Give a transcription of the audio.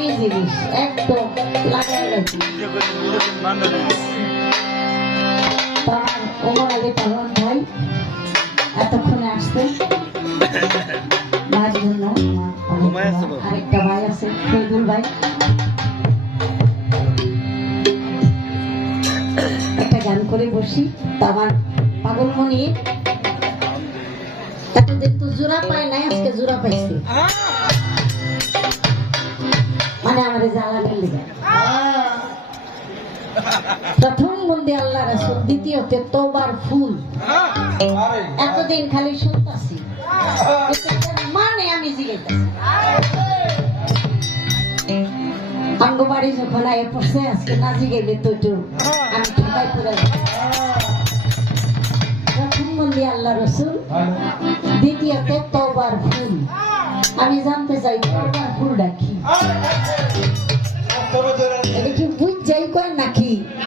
দামি জিনিস একদম লাগাই রাখি। তোমার ওমর আলী পালন ভাই এতক্ষণে আসছে, মার জন্য আরেকটা ভাই আছে ফেদুল ভাই, একটা গান করে বসি। তো আমার পাগলমণি এতদিন তো জোড়া পায় নাই, আজকে জোড়া পাইছে, মানে আমাদের জ্বালানির লেগে। প্রথম বন্দে আল্লাহ রাসূল, দ্বিতীয়তে তওবার ফুল। এতদিন খালি শুনতাছি, মানে আমি জিগাইতাছি। আঙ্গবাড়ি যখন আয়ে পড়ছে, আজকে না জিগাইলে তো একটু আমি ঠকাই পড়ে যাই। প্রথম বন্দে আল্লাহ রাসূল, দ্বিতীয়তে তওবার ফুল। আমি জানতে চাই তওবার ফুলটা কি? এটা কি বুঝ যাই কয় নাকি?